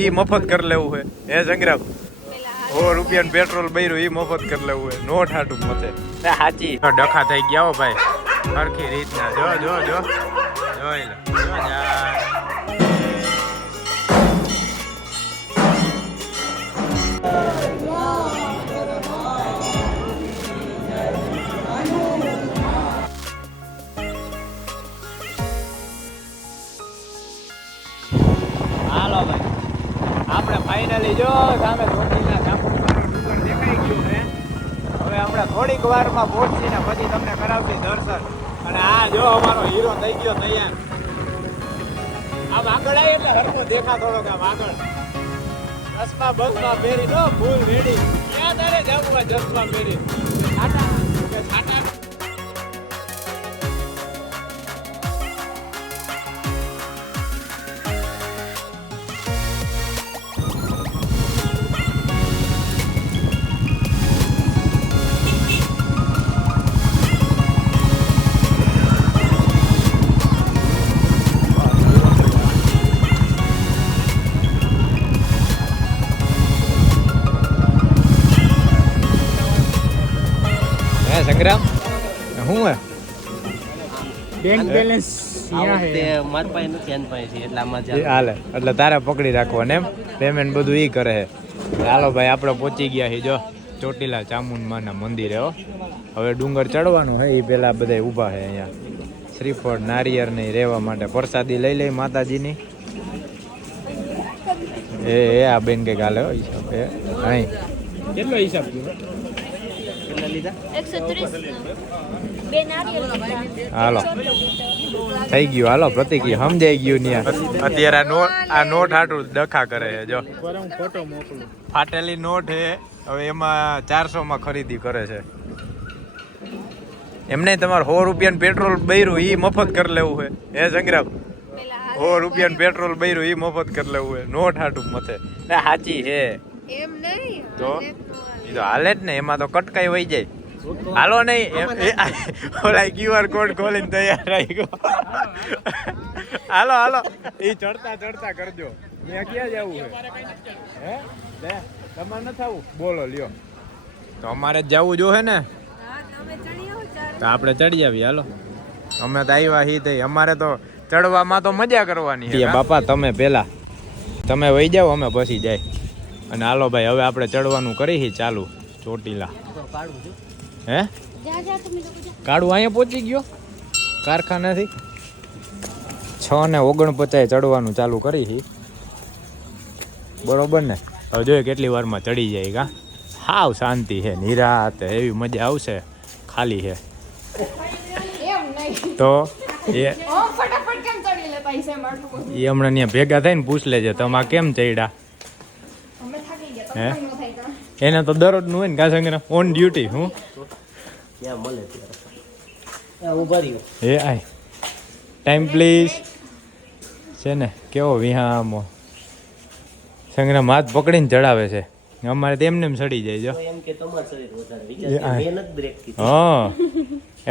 ઈ મફત કરી લેવું છે હે સંગ્રામ 100 રૂપિયા પેટ્રોલ બૈરું ઈ મફત કરી લેવું છે નો ઠાટું મતે સાચી ડખા થઈ ગયા હો ભાઈ સરખી રીતના જો જોઈ લે હાલો ભાઈ આપણે ફાઇનલી જો સામે ધોતીના ચાપુડ ડુંગર દેખાઈ ગયું છે હવે હમણાં થોડીક વારમાં પહોંચીને પછી તમને કરાવતી દર્શન અને આ જો અમારો હીરો થઈ ગયો તૈયાર આમ આગળ આવી એટલે હરખો દેખા થોડોક આમ આગળ બસમાં પહેરી દો ફૂલ રેડી ક્યાં તારે જવું ચશ્મા પહેરી છાટા संग्राम હું હે બેંક બેલેન્સ યા હે માર પાસે નથી એન પાસે છે એટલે આમાં જ હાલે એટલે તારે પકડી રાખવાનું એમ પેમેન્ટ બધું ઈ કરે છે હાલો ભાઈ આપણે પહોંચી ગયા છે જો ચોટીલા ચામુંડમાના મંદિરે હો હવે ડુંગર ચડવાનું હે ઈ પેલા બધા ઊભા છે અહીંયા શ્રીફળ નારિયેળ ને રહેવા માટે પ્રસાદી લઈ લઈ માતાજીની એ આ બેન કે ગાલે હો હિસાબ એ અહીં કેટલો હિસાબ થયો હાલો થઈ ગયું હાલો પ્રતિક સમજાઈ ગયું ને અત્યારે આ નોટ હાટું ડખા કરે છે જો ફોટો મોકલું ફાટેલી નોટ હે હવે એમાં 400 માં ખરીદી કરે છે એમને તમારે 100 રૂપિયા પેટ્રોલ બૈરું ઈ મફત કરી લેવું છે હે સંગ્રામ 100 રૂપિયા પેટ્રોલ બૈરું ઈ મફત કરી લેવું છે નોટ હાટું મથે સાચી હે એમ નહીં તો ઈ તો હાલે જ ને એમાં તો કટકાઈ વઈ જાય હાલો નહીં ઓલા QR કોડ ખોલીને તૈયાર રહી ગયો હાલો હાલો એ ચડતા કરજો ત્યાં ક્યાં જવું છે હે લે તમારે ન થવું બોલો લ્યો તો અમારે જ જવું જો હે ને તો આપણે ચડી આવીએ હાલો અમે તો આવ્યા હી થઈ અમારે તો ચડવામાં તો મજા કરવાની છે બાપા તમે પેલા તમે વહી જાઓ અમે પછી જાય અને હાલો ભાઈ હવે આપણે ચડવાનું કરી ચાલુ ચોટીલા હે કાળું અહીંયા પહોંચી ગયો કારખાનાથી 6:49 ચડવાનું ચાલુ કરી બરોબર ને હવે જોઈએ કેટલી વારમાં ચડી જાય કા હાવ શાંતિ છે નિરાત એવી મજા આવશે ખાલી છે તો એ હમણાં ત્યાં ભેગા થઈને પૂછ લેજે તમે કેમ ચડ્યા હે એને તો દરરોજ નું હોય ને કાસંગરા ઓન ડ્યુટી હું ક્યાં મળે ત્યારે ઉભા રહ્યો એ આય ટાઈમ પ્લીઝ છે ને કેવો વિહામો સંગ્રામ હાથ પકડીને ચડાવે છે અમારે તો એમને સડી જાય જો એમ કે તમારે શરીર વધારે મહેનત બ્રેક કીધી હા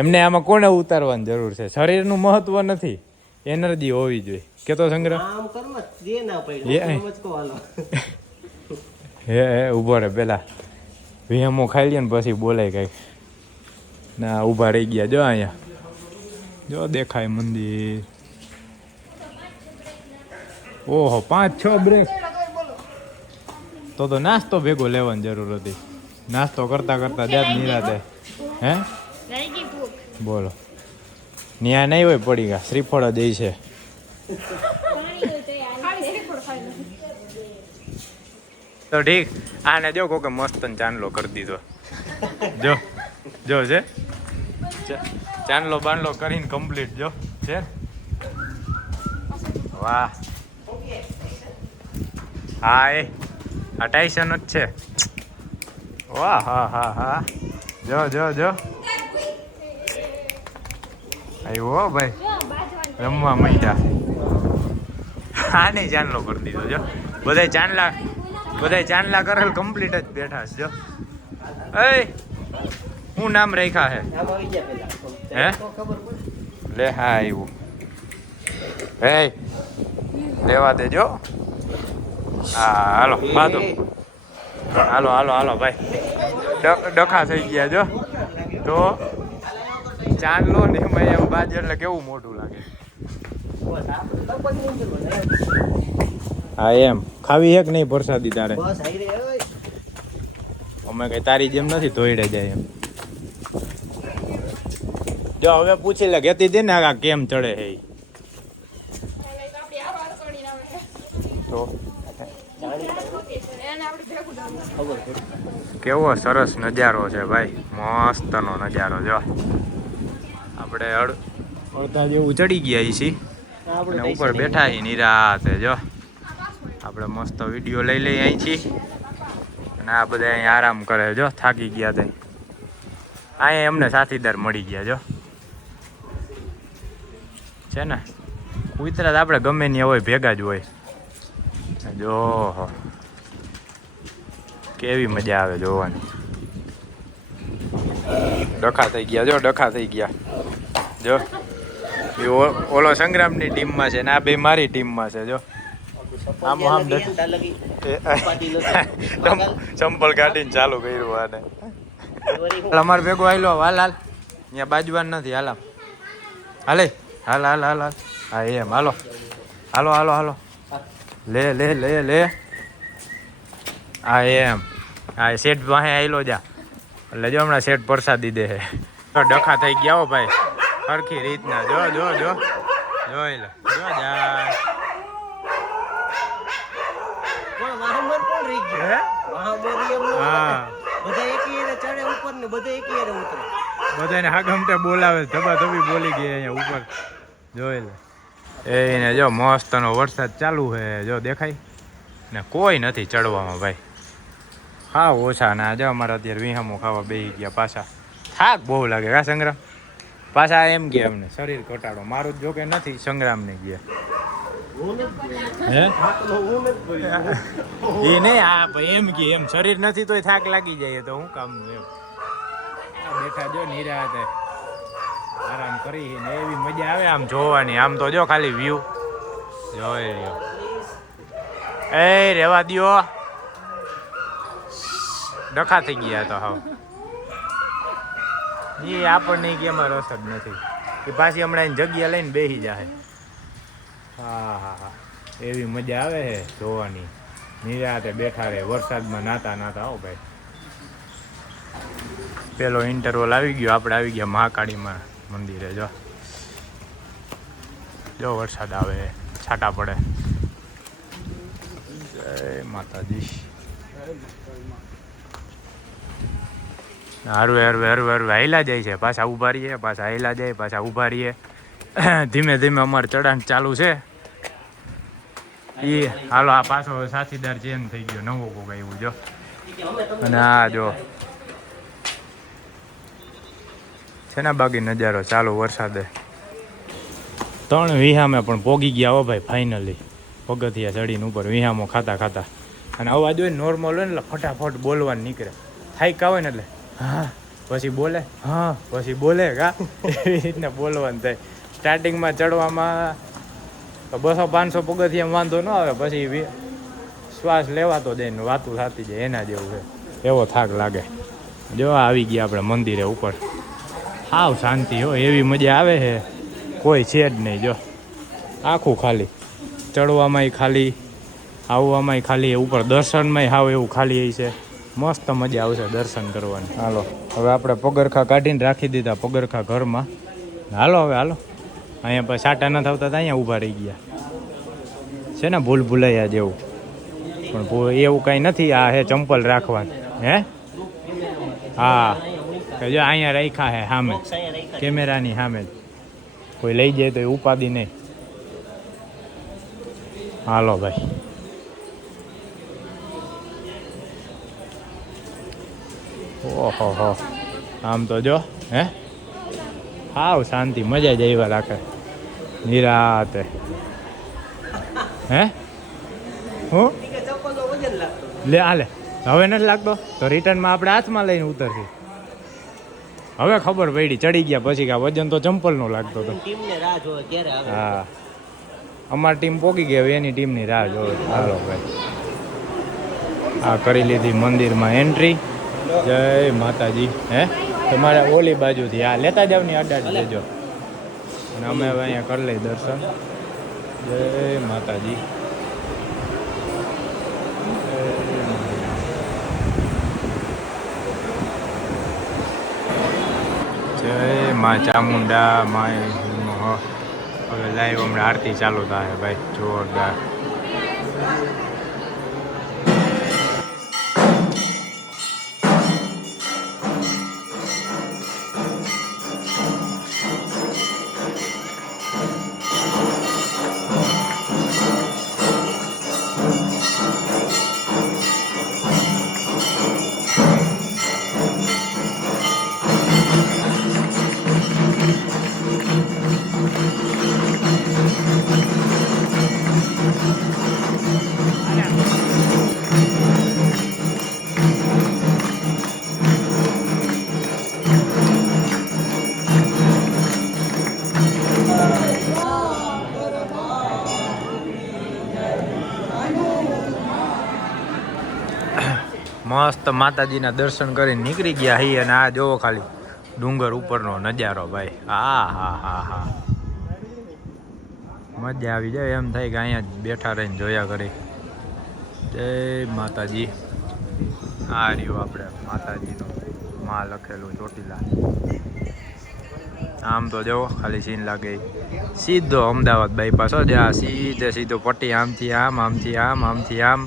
એમને આમાં કોને ઉતારવાની જરૂર છે શરીરનું મહત્વ નથી એનર્જી હોવી જોઈએ કેતો સંગ્રામ આમ કરવા દે ના પડે મચકો હાલો હે ઊભો રે પેલા વિહમો ખાઈ લે ને પછી બોલાય કઈક ના ઊભા રહી ગયા જો અહીંયા જો દેખાય મંદિર ઓહો 5-6 બ્રેક તો નાસ્તો ભેગો લેવાની જરૂર હતી નાસ્તો કરતા જાત નિરાતે હે બોલો ન્યા નહીં હોય પડી ગયા શ્રીફળ જ છે તો ઠીક આને જો કોકે મસ્ત ચાંદલો કરી દીધો જો છે ચાંદલો બાંડલો કરીને કમ્પ્લીટ જો છે વાહ હા એ આ ટાઈસન જ છે વાહ હા જો આવ્યો ભાઈ રમવા માંડ્યા આને ચાંદલો કરી દીધો જો બધા ચાંદલા કરેલ કમ્પ્લીટ જ બેઠા છે જો એ હું નામ રાખ્યા હે લે હા આવ્યું હે લેવા દેજો હા હાલો બાંધો. હાલો હાલો હાલો ભાઈ, ડખા થઈ ગયા જો. તો ચાંદ લો ને એમાં એમ બાજ એટલે કેવું મોટું લાગે. હા એમ ખાવી હે કે નહીં પ્રસાદી તારે? અમે કઈ તારી જેમ નથી ધોઈડે જાય એમ. જો હવે પૂછી લે કેતી હતી ને આ કેમ ચડે હે તો કેવો સરસ નજારો છે ભાઈ, મસ્તનો નજારો. જો આપણે અડધા જેવું ચડી ગયા છીએ અને ઉપર બેઠા છીએ નિરાતે. જો આપણે મસ્ત વિડીયો લઈ લઈએ અહીં છીએ અને આ બધા અહીં આરામ કરે. જો થાકી ગયા હતા અહીંયા એમને સાથીદાર મળી ગયા. જો છે ને કુતરા આપણે ગમે ત્યાં હોય ભેગા જ હોય. જો કેવી મજા આવે જોવાની. ડખા થઈ ગયા જો, ડખા થઈ ગયા જો. એ ઓલો સંગ્રામની ટીમમાં છે ને આ બે મારી ટીમમાં છે. જો આમ આમ ચંપલ કાઢીને ચાલુ કર્યું આને. અમારે ભેગો આવેલો હાલ હાલ, અહીંયા બાજવાન નથી. હાલ હાલે હાલ હાલ હાલ હાલ. હા એમ હાલો હાલો હાલો હાલો. લે લે લે લે. હા એમ હા શેઠ પાસે આવેલો જા એટલે જો હમણાં શેઠ પ્રસાદી દે હે. ડખા થઈ ગયા હો ભાઈ સરખી રીતના. જો જો જો જોઈ લે જો જા. બધાને હાગમટે બોલાવે, ધબા ધબી બોલી ગઈ અહીંયા ઉપર. જોઈ લે એને જો મસ્તનો વરસાદ ચાલુ છે. જો દેખાય ને કોઈ નથી ચડવામાં ભાઈ. હા ઓછા ના. જો અમારે અત્યારે વિહામો ખાવા બેસી ગયા પાછા. થાક બહુ લાગે કા સંગ્રામ? પાછા એમ કે અમને શરીર ઘટાડો. મારું જ જોકે નથી, સંગ્રામને ગયા હે એ નહીં. હા ભાઈ એમ કે એમ શરીર નથી તોય થાક લાગી જાય તો હું કામનું એમ. બેઠા જો નિરાતે આરામ કરી ને એવી મજા આવે આમ જોવાની. આમ તો જો ખાલી વ્યૂ જોઈ રહ્યો. એ રેવા દ્યો, ડખા થઈ ગયા તો હાવ. એ આપણને કે એમાં રસ જ નથી કે પાછી હમણાં એની જગ્યા લઈને બેસી જાય. હા હા હા એવી મજા આવે છે જોવાની. નિરાતે બેઠા રહે વરસાદમાં નાતા નાતા. આવો ભાઈ પેલો ઇન્ટરવલ આવી ગયો. આપણે આવી ગયા મહાકાળીમાં મંદિરે. જો જો વરસાદ આવે, છાંટા પડે. જય માતાજી. હારું હરવે હરવે હરવે હાઈલા જાય છે. પાછા ઊભા રહીએ, પાછા હાઈલા જાય, પાછા ઊભા રહીએ. ધીમે ધીમે અમારે ચઢાણ ચાલુ છે. એ હાલો આ પાછો સાથીદાર ચેન્જ થઈ ગયો, નવો કોક આવ્યું જો. અને આ જો છે ને બાકી નજારો ચાલુ વરસાદે. 3 વિહામે પણ પોગી ગયા હો ભાઈ ફાઇનલી. પગથિયા ચડીને ઉપર વિહામો ખાતા ખાતા. અને અવાજ હોય ને નોર્મલ હોય ને એટલે ફટાફટ બોલવાનું નીકળે. થાયકા હોય ને એટલે હા પછી બોલે, હા પછી બોલે કા એવી રીતના બોલવાનું થાય. સ્ટાર્ટિંગમાં ચડવામાં તો 200-500 પગથિયામાં વાંધો ન આવે, પછી શ્વાસ લેવાતો જાય ને વાતું થતી જાય એના જેવું છે. એવો થાક લાગે. જો આવી ગયા આપણે મંદિરે ઉપર. હાવ શાંતિ હો, એવી મજા આવે છે કોઈ છે જ નહીં. જો આખું ખાલી, ચડવામાંય ખાલી, આવવામાંય ખાલી, ઉપર દર્શનમાંય હાવ એવું ખાલી છે. મસ્ત મજા આવશે દર્શન કરવાની. હાલો હવે આપણે પગરખા કાઢીને રાખી દીધા પગરખા ઘરમાં. હાલો હવે હાલો. અહીંયા પછી સાટા ન થતા હતા અહીંયા ઊભા રહી ગયા છે ને ભૂલ ભૂલાયા જેવું. પણ એવું કાંઈ નથી. આ હે ચંપલ રાખવાનું. હે હા જો અહીંયા રાખ્યા હે સામે કેમેરાની સામે. કોઈ લઈ જાય તો એ ઉપાધિ નહીં. હાલો ભાઈ ઓહો હો. આમ તો જો હે હાવ શાંતિ, મજા જ આવ્યા રાખે નિરાતે. હે હું લે હાલે હવે નથી લાગતો તો રિટર્નમાં આપણે હાથમાં લઈને ઉતરશું. હવે ખબર પડી ચડી ગયા પછી કે વજન તો ચંપલનો લાગતો હતો. હા અમારી ટીમ પોગી ગઈ, હવે એની ટીમની રાહ જોવે. હાલો ભાઈ આ કરી લીધી મંદિરમાં એન્ટ્રી. જય માતાજી. હે તમારે ઓલી બાજુથી આ લેતા જાવ ને અડાડી દેજો. અને અમે હવે અહીંયા કરી લઈ દર્શન. જય માતાજી. જય મા ચામુંડા મા. હવે લાઈવ હમણાં આરતી ચાલુ થાય ભાઈ, જોરદાર. મસ્ત માતાજીના દર્શન કરીને નીકળી ગયા હી. અને આ જોવો ખાલી ડુંગર ઉપરનો નજારો ભાઈ. હા હા હા હા, મજા આવી જાય એમ થાય કે અહીંયા બેઠા રહીને જોયા કરી. જય માતાજી. આ રહ્યું આપણે માતાજીનું માં લખેલું ચોટીલા. આમ તો જવો ખાલી સીન લાગે સીધો અમદાવાદ બાયપાસ હો. જ્યાં સીધો પટ્ટી આમથી આમ, આમથી આમ, આમથી આમ,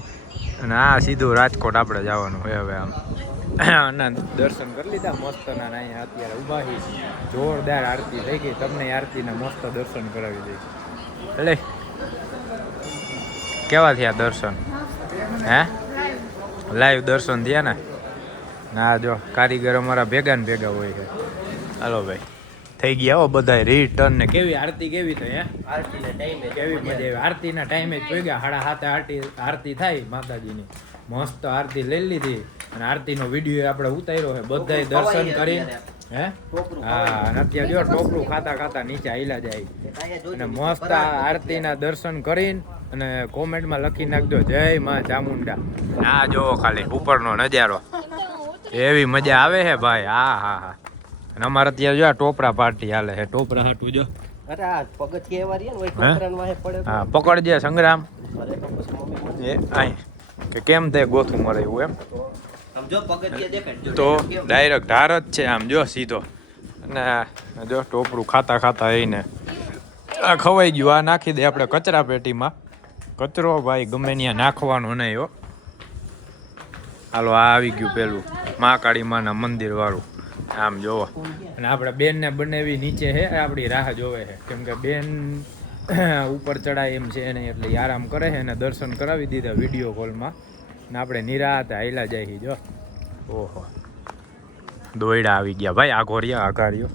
અને આ સીધું રાજકોટ આપણે જવાનું હોય હવે. આમ અને દર્શન કરી લીધા મસ્તના. અહીંયા અત્યારે ઊભા હી. જોરદાર આરતી થઈ ગઈ. તમને આરતીના મસ્ત દર્શન કરાવી દઈ. એટલે કેવા થયા દર્શન? હે લાઈવ દર્શન થયા ને? ના જો કારીગર અમારા ભેગા ને ભેગા હોય છે. હાલો ભાઈ થઈ ગયા હો બધા રિટર્ન. ને કેવી આરતી કેવી થઈ? હે આરતીના ટાઈમે કેવી મજા આવી. આરતીના ટાઈમે જ ભેગા 7:30 આરતી થાય માતાજીની. મસ્ત આરતી લઈ લીધી અને આરતીનો વિડીયો આપણે ઉતાર્યો છે. બધાય દર્શન કરી. હે હા, અને અત્યારે જો ટોપરું ખાતા ખાતા નીચે આયલા જાય. અને મસ્ત આરતીના દર્શન કરીને અને કોમેન્ટમાં લખી નાખજો જય માં ચામુંડા. આ જોવો ખાલી ઉપરનો નજારો, એવી મજા આવે છે ભાઈ. હા હા હા. અને અમારે ત્યાં જો આ ટોપરા પાર્ટી હાલે છે. ટોપરા હાટું જો. હા પકડજે સંગ્રામ. કે કેમ તે ગોથું મરે એવું એમ તો ડાયરેક્ટ ધાર જ છે આમ જો સીધો. અને જો ટોપરું ખાતા ખાતા એને આ ખવાઈ ગયું. આ નાખી દે આપણે કચરા પેટીમાં. કચરો ભાઈ ગમે ત્યાં નાખવાનો નહીં હો. હાલો આ આવી ગયું પેલું મહાકાળી માના મંદિર વાળું. આમ જોવો. અને આપણે બેન ને બનાવી નીચે છે, આપણી રાહ જોવે છે. કેમ કે બેન ઉપર ચડાય એમ છે નહીં, એટલે આરામ કરે છે. અને દર્શન કરાવી દીધા વિડીયો કોલમાં. ને આપણે નિરાતે હાઈલા જાય. જો ઓહો દોયડા આવી ગયા ભાઈ. આઘાર્યો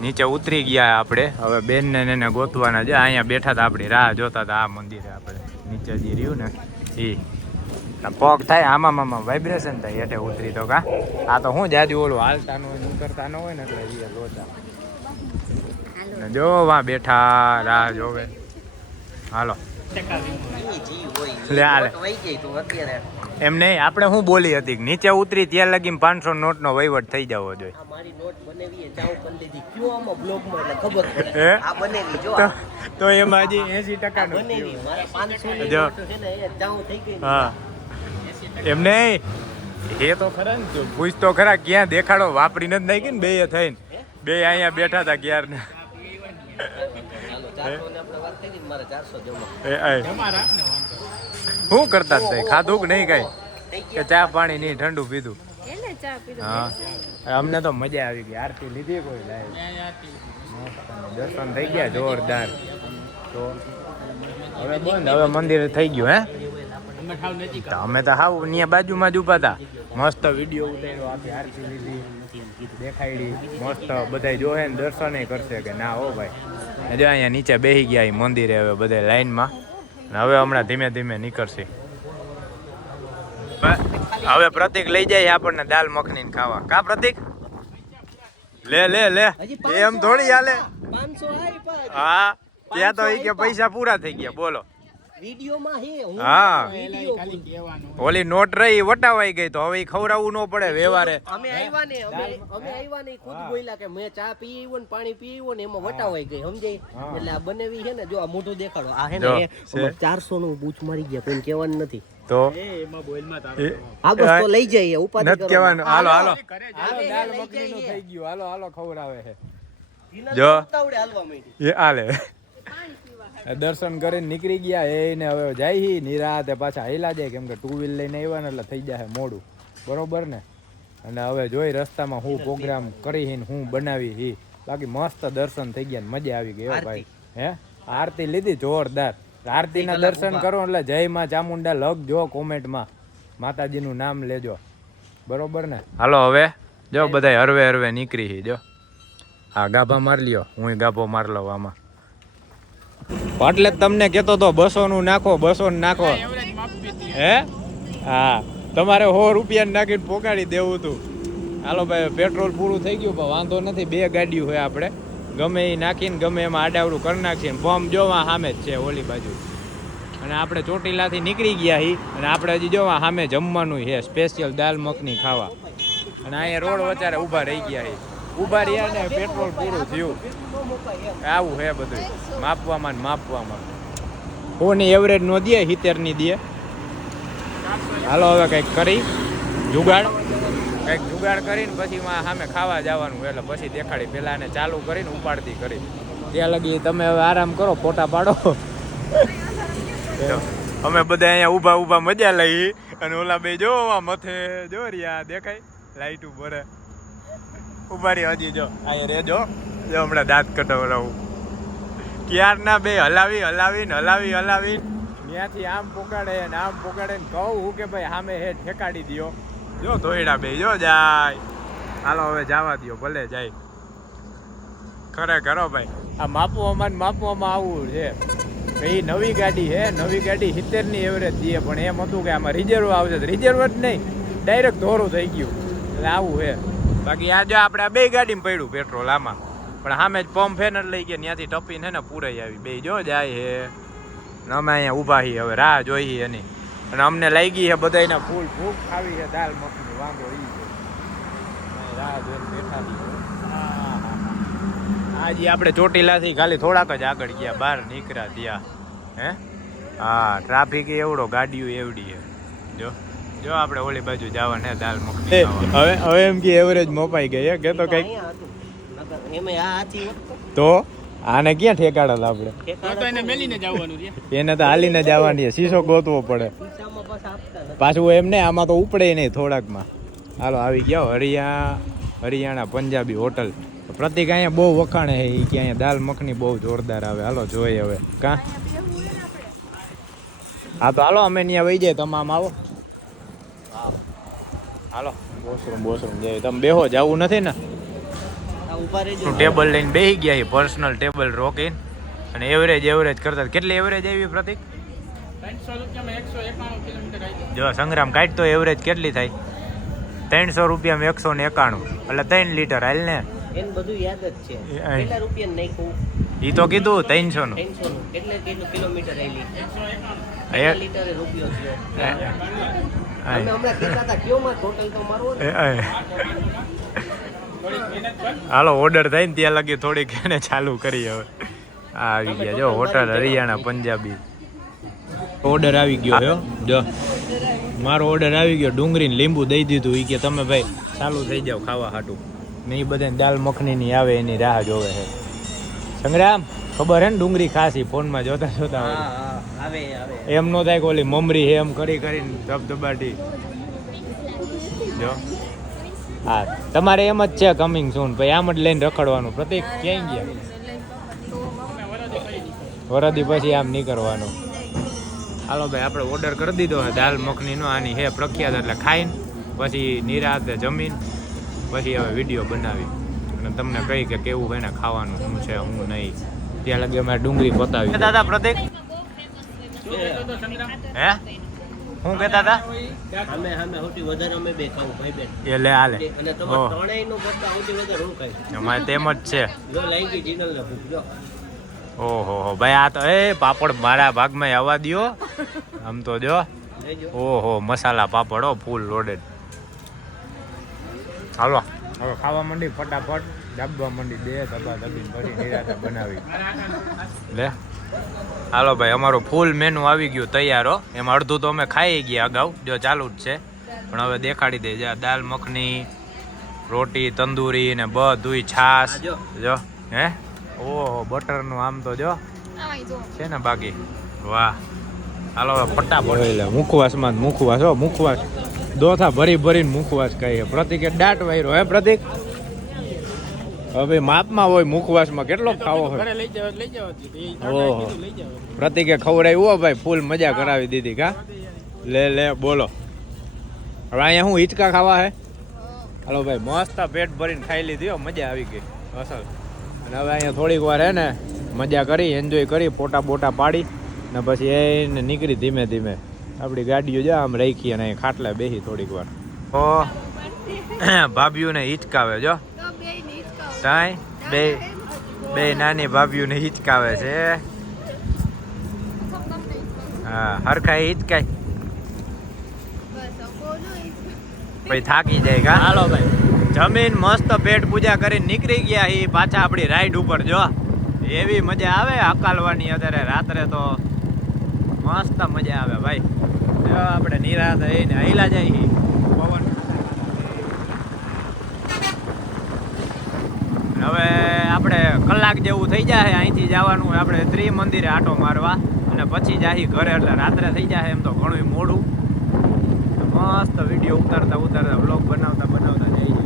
નીચે ઉતરી ગયા આપણે. હવે બેન ને એને ગોતવાના છે. અહીંયા બેઠા હતા આપણી રાહ જોતા હતા. આ મંદિરે આપણે નીચે જે રહ્યું ને એ પગ થાય આમાં વાઇબ્રેશન થાય એટલે ઉતરી તો કા. આ તો હું જાજુ ઓલું હાલતા ન હોય ઉતરતા ન હોય ને એટલે એ લોચા. જો વા બેઠા રાહ જોવે. હાલો લે હાલે એમ નહીં. આપણે શું બોલી હતી નીચે ઉતરી ત્યાં લગી 500 નોટનો વહીવટ થઈ જવો જોઈએ. તો એમાં હજી 80% હા એમ નહીં. એ તો ખરા ને પૂછ તો ખરા ક્યાં દેખાડો વાપરી નથી નાખી ને બે થઈને. બે અહીંયા બેઠા હતા ક્યાર ને. શું કરતા હતા? ખાધું કે નહીં કઈ? કે ચા પાણી નહીં ઠંડુ પીધું? હા અમને તો મજા આવી ગઈ. આરતી લીધી કોઈ લાઈવ દર્શન થઈ ગયા જોરદાર. તો હવે બંધ. હવે મંદિર થઈ ગયું. હે અમે તો હાવ ત્યાં બાજુમાં જ ઉભા હતા. મસ્ત વિડીયો ઉતાર્યો. આખી આરતી લીધી દેખાડી મસ્ત. બધા જોહે ને દર્શન કરશે કે ના હો ભાઈ. જો અહીંયા નીચે બેસી ગયા મંદિરે હવે બધા લાઈનમાં. હવે હમણાં ધીમે ધીમે નીકળશે. હવે પ્રતિક લઈ જાય આપણને દાલ મખની ખાવા. કા પ્રતિક? લે લે લે એમ થોડી હાલે. હા ત્યાં તો એ કે પૈસા પૂરા થઈ ગયા. બોલો વિડિયોમાં હે હું હા વિડિયો ખાલી કહેવાનું. ઓલી નોટ રહી વટાવાઈ ગઈ તો હવે ઈ ખવડાવવું ન પડે વ્યવહારે. અમે આવ્યા ને અમે આવ્યા ને ઈ ખુદ બોલ્યા કે મેં ચા પી આવ્યો ને પાણી પી આવ્યો ને એમાં વટાવાઈ ગઈ સમજાય એટલે આ બનેવી છે ને જો આ મોઢું દેખાડો આ હે ને 400 નું બૂચ મારી ગયા કોઈ કહેવાનું નથી તો એમાં બોલમાં તારો આ બસ તો લઈ જઈએ ઉપાધિ નથી કહેવાનું. હાલો હાલો હાલો દાલ મખનીનું થઈ ગયું. હાલો હાલો ખવડાવે છે. જો હાલવા માંડી એ આલે દર્શન કરીને નીકળી ગયા એને હવે જાય નિરાતે પાછા હાલ્યા જાય કેમ કે 2 વ્હીલ લઈને આવ્યા ને એટલે થઈ જાય મોડું બરોબર ને. અને હવે જોઈ રસ્તામાં હું પ્રોગ્રામ કરી હું બનાવી હી બાકી મસ્ત દર્શન થઈ ગયા ને મજા આવી ગઈ હો ભાઈ. હે આરતી લીધી જોરદાર. આરતીના દર્શન કરો એટલે જય માં ચામુંડા લખજો કોમેન્ટમાં, માતાજીનું નામ લેજો બરોબર ને. હાલો હવે જો બધા હરવે હરવે નીકળી જો. હા ગાભા માર લ્યો, હું ગાભો માર લઉં આમાં. એટલે તમને કેતો તો 200 નું નાખો 200 નું નાખો હે. હા તમારે 100 રૂપિયા નાખીને પોકાડી દેવું તું. હાલો ભાઈ પેટ્રોલ પૂરું થઈ ગયું પણ વાંધો નથી. 2 ગાડીઓ હોય આપણે ગમે એ નાખીને ગમે એમાં આડાવડું કરી નાખીએ. પંપ જોવા સામે જ છે ઓલી બાજુ. અને આપણે ચોટીલાથી નીકળી ગયા હી અને આપણે હજી જોવા સામે જમવાનું છે સ્પેશિયલ દાલ મખની ખાવા. અને અહીંયા રોડ વચારે ઊભા રહી ગયા હી. ઊભા રહ્યા ને પેટ્રોલ પૂરું થયું. આવું હે બધું માપવામાં ને માપવામાં. કોની એવરેજ નો દે 70 ની દે. હાલો હવે કંઈક કરી જુગાડ કરીને પછી સામે ખાવા જવાનું એટલે પછી દેખાડી. પેલા એને ચાલુ કરીને ઉપાડતી કરી ત્યાં લગી તમે હવે આરામ કરો ફોટા પાડો. અમે બધા અહીંયા ઊભા મજા લઈ અને ઓલા બે જો મથે જો રહ્યા દેખાય લાઈટ ભરે ઉભા રહી હજી જો અહીંયા રેજો જો હમણાં દાંત કઢાવડાવું. ક્યારના બે હલાવીને ત્યાંથી આમ પોકાડે ને કહું હું કે ભાઈ સામે હે ઠેકાડી દો. જો ધોઈડા બે જો જાય. હાલો હવે જવા દો ભલે જાય. ખરેખર ભાઈ આ માપવામાં આવું છે. એ નવી ગાડી હે, નવી ગાડી 70 ની એવરેજ દે પણ એમ હતું કે આમાં રિઝર્વ આવશે. રિઝર્વ જ નહીં ડાયરેક્ટ ધોરું થઈ ગયું એટલે આવું હે. બાકી આ જો આપણે આ 2 ગાડીમાં પડ્યું પેટ્રોલ આમાં પણ સામે જ પંપ હે ને લઈ ગયા ત્યાંથી ટપીને હે ને પૂરાઈ આવી. બે જો જાય હે અમે અહીંયા ઊભા છીએ હવે રાહ જોઈએ એની. અને અમને લાગી છે બધાને ફૂલ ભૂખ ખાવી છે દાલ મખની. વાંધો ઈ છે રાહ જોઈને બેઠા છીએ. આજે આપણે ચોટીલાથી ખાલી થોડાક જ આગળ ગયા બહાર નીકળ્યા ત્યાં હે. હા ટ્રાફિક એવડો ગાડીઓ એવડી છે જો આપણે ઓલી બાજુ જવા ને દાલ મખની હવે એમ કે એવરેજ મોપાઈ ગઈ હે કે તો કઈક તો આને ક્યાં ઠેકાડે આપણે એને મેલીને જવાનું છે. એને તો હાલીને જવાની શીશો ગોતવો પડે પાછું એમને આમાં તો ઉપડે નહીં થોડાકમાં. હાલો આવી ગયા હરિયાણા પંજાબી હોટલ. પ્રતિક અહીંયા બહુ વખાણે છે એ કે અહીંયા દાલ મખની બહુ જોરદાર આવે. હાલો જોઈએ હવે કાં. હા તો હાલો અમે ત્યાં વહી જાય તમે આમ આવો. હાલો બોસરૂમ જાય તમે બેહો જવું નથી ને. ટેબલ લઈને બેસી ગયા પર્સનલ ટેબલ રોકીને અને એવરેજ કરતા કેટલી એવરેજ આવી પ્રતિક 300 રૂપિયામાં 191 કિલોમીટર આવી. જો સંગ્રામ કાઢ તો એવરેજ કેટલી થાય 300 રૂપિયામાં 191 એટલે 3 લીટર હાલ ને. એને બધું યાદ જ છે. કેટલા રૂપિયા નાખ્યું ઈ તો કીધું 300 નું. 300 નું કેટલું કિલોમીટર આઈલી 191 લીટર રૂપિયો થયો. અમે હમણાં કહેતા હતા કયો માં ટોટલ તો મારવો ને. હાલો ઓર્ડર થાય ને ત્યાં લગી થોડીક એને ચાલુ કરી હવે. આવી ગયા જો હોટલ હરિયાણા પંજાબી. ઓર્ડર આવી ગયો જો મારો ઓર્ડર આવી ગયો. ડુંગળી ને લીંબુ દઈ દીધું. એ કે તમે ભાઈ ચાલુ થઈ જાવ ખાવા હાટું ને. એ બધા દાલ મખની ની આવે એની રાહ જોવે છે. સંગ્રામ ખબર હે ને ડુંગળી ખાસી ફોનમાં જોતા આવે એમ નો થાય કે ઓલી મમરી એમ કરીને ધબધબાટી જો. હા તમારે એમ જ છે કમિંગ સૂન ભાઈ આમ જ લઈને રખડવાનું. પ્રતિક ક્યાંય ગયા વરદી પછી આમ નીકળવાનું. હાલો ભાઈ આપણે ઓર્ડર કરી દીધો છે દાલ મખનીનો. આની હે પ્રખ્યાત એટલે ખાઈને પછી નિરાતે જમીન પછી હવે વિડીયો બનાવી અને તમને કહી કે કેવું હોય ને ખાવાનું શું છે હું નહીં. ત્યાં લગી અમારે ડુંગળી પતાવી. દાદા પ્રતિક હે હું કહેતા હતા અમે સૌથી વધારે અમે બે ખાવું ભાઈ બેન એટલે હાલે અને તમારે ત્રણેયનું કરતા સૌથી વધારે હું ખાઈ અમારે તેમ જ છે. જો લાગી જીનલ ને ભૂખ જો ઓહો હો ભાઈ આ તો એ પાપડ મારા ભાગમાં આવવા દ્યો આમ તો જો ઓહો મસાલા પાપડ હો ફૂલ લોડેડ હાલો હવે ખાવા માંડી ફટાફટ દાબવા માંડી બે દબા દબીને પછી નિરાતે બનાવી લે હાલો ભાઈ અમારું ફૂલ મેનુ આવી ગયું તૈયાર હો એમાં અડધું તો અમે ખાઈ ગયા અગાઉ જો ચાલુ જ છે પણ હવે દેખાડી દે જા દાલ મખની રોટી તંદૂરી ને બધુંય છાશ જો હે ઓહો બટર નું આમ તો જો છે ને બાકી વાહ હાલો હવે ફટાફટ લે મુખવાસમાં મુખવાસ હો મુખવાસ દોથા ભરી ભરીને મુખવાસ કહીએ પ્રતિકે દાટ વાયરો હે પ્રતિક હવે માપમાં હોય મુખવાસમાં કેટલો ખાવો હોય ઓહો પ્રતિકે ખવડાવ્યું હો ભાઈ ફૂલ મજા કરાવી દીધી કા લે બોલો હવે અહીંયા હું હિંચકા ખાવા હે હાલો ભાઈ મસ્ત પેટ ભરીને ખાઈ લીધી હો મજા આવી ગઈ અસલ અને હવે અહીંયા થોડીક વાર હે ને મજા કરી એન્જોય કરી ફોટા બોટા પાડી ને પછી એને નીકળી ધીમે ધીમે આપણી ગાડીઓ જા આમ રાખી અને અહીં ખાટલા બેસી થોડીક વાર ઓ ભાભીઓને હિંચકાવે જો તાય બે નાની ભાભીઓને હિંચકાવે છે હા હરખાઈ હિંચકાય પછી થાકી જાય કા હાલો ભાઈ જમીન મસ્ત પેટ પૂજા કરીને નીકળી ગયા એ પાછા આપણી રાઈડ ઉપર જો એવી મજા આવે હકાલવાની અત્યારે રાત્રે તો મસ્ત મજા આવે ભાઈ જો આપણે નિરાત થઈને હાઈલા જાય પવન હવે આપણે કલાક જેવું થઈ જાય અહીંથી જવાનું આપણે ત્રિમંદિરે આટો મારવા અને પછી જાહી ઘરે એટલે રાત્રે થઈ જાય એમ તો ઘણું મોડું મસ્ત વિડીયો ઉતારતા વ્લોગ બનાવતા જઈએ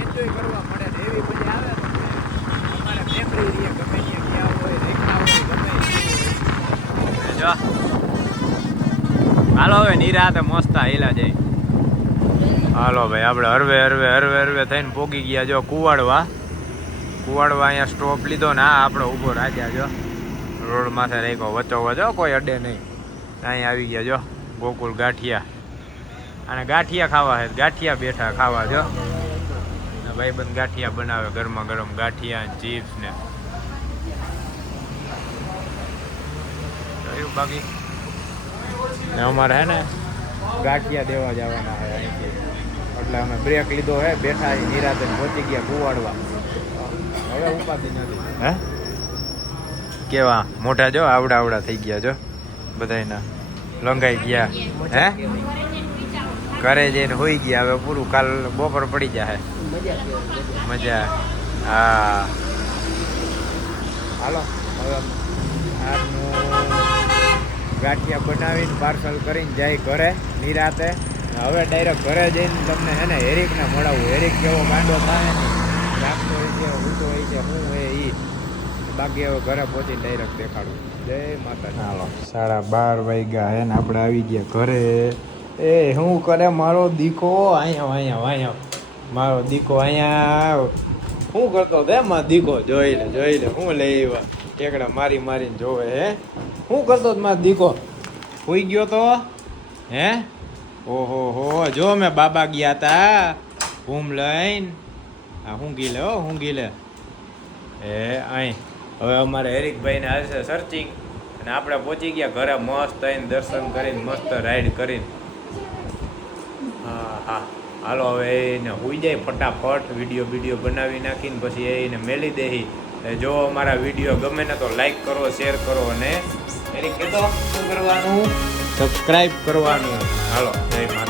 એન્જોય કરવા મળે ને એવી મજા આવે તમારે મેમરી રહે ગમે ત્યાં ગયા હોય રેખા હોય ગમે જો હાલો હવે નિરાતે મસ્ત હેલા જાય હાલો ભાઈ આપણે હરવે થઈને પોગી ગયા જો કુવાડવા અહીંયા સ્ટોપ લીધો ને આ આપણો ઊભો રાજા જો રોડ માથે રાખ્યો વચ્ચો વચો કોઈ અડે નહીં અહીં આવી ગયા જો ગોકુલ ગાંઠિયા અને ગાંઠિયા ખાવા છે ગાંઠિયા બેઠા ખાવા જો ભાઈબંધ ગાંઠિયા બનાવે ગરમા ગરમ ગાંઠિયા ચિપ્સ ને બાકી ને અમારે હે ને ગાંઠિયા દેવા જવાના છે અહીંથી એટલે અમે બ્રેક લીધો હે બેઠા નિરાતે પહોંચી ગયા કુવાડવા હવે ઉપાધિ નથી હે કેવા મોટા જો આવડા થઈ ગયા જો બધાયના લંગાઈ ગયા હે ઘરે જઈને હોઈ ગયા હવે પૂરું કાલ બપોર પડી જાય મજા હા હાલો હવે આજનું ગાંઠિયા બનાવીને પાર્સલ કરીને જાય ઘરે નિરાતે હવે ડાયરેક્ટ ઘરે જઈને તમને હે ને હેરિકને મળાવું હેરિક કેવો ગાંડો થાય ને રાખતો હોય છે ઊંધો હોય છે હું એ ઈ બાકી હવે ઘરે પહોંચીને ડાયરેક્ટ દેખાડું જય માતા હાલો 12:30 વાગ્યા હે ને આપણે આવી ગયા ઘરે એ શું કરે મારો દીકો અહીંયા મારો દીકો અહીંયા શું કરતો તે મારો દીકો જોઈ લે શું લઈ આવ્યા ટેકડા મારીને જોવે હે શું કરતો મારો દીકો હોઈ ગયો તો હે ઓહો જો મેં બાબા ગયા તા ભૂમ લઈને આ ઊંઘી લે એ અહીં હવે અમારે હેરિકભાઈને હાલશે સર્ચિંગ અને આપણે પહોંચી ગયા ઘરે મસ્ત થઈને દર્શન કરીને મસ્ત રાઈડ કરીને હા હાલો હવે એને હોઈ જાય ફટાફટ વિડીયો બનાવી નાખીને પછી એને મેલી દેહી જો અમારા વિડીયો ગમે ને તો લાઈક કરો શેર કરો અને એની કહેતો શું કરવાનું સબસ્ક્રાઇબ કરવાનું હાલો જય માતા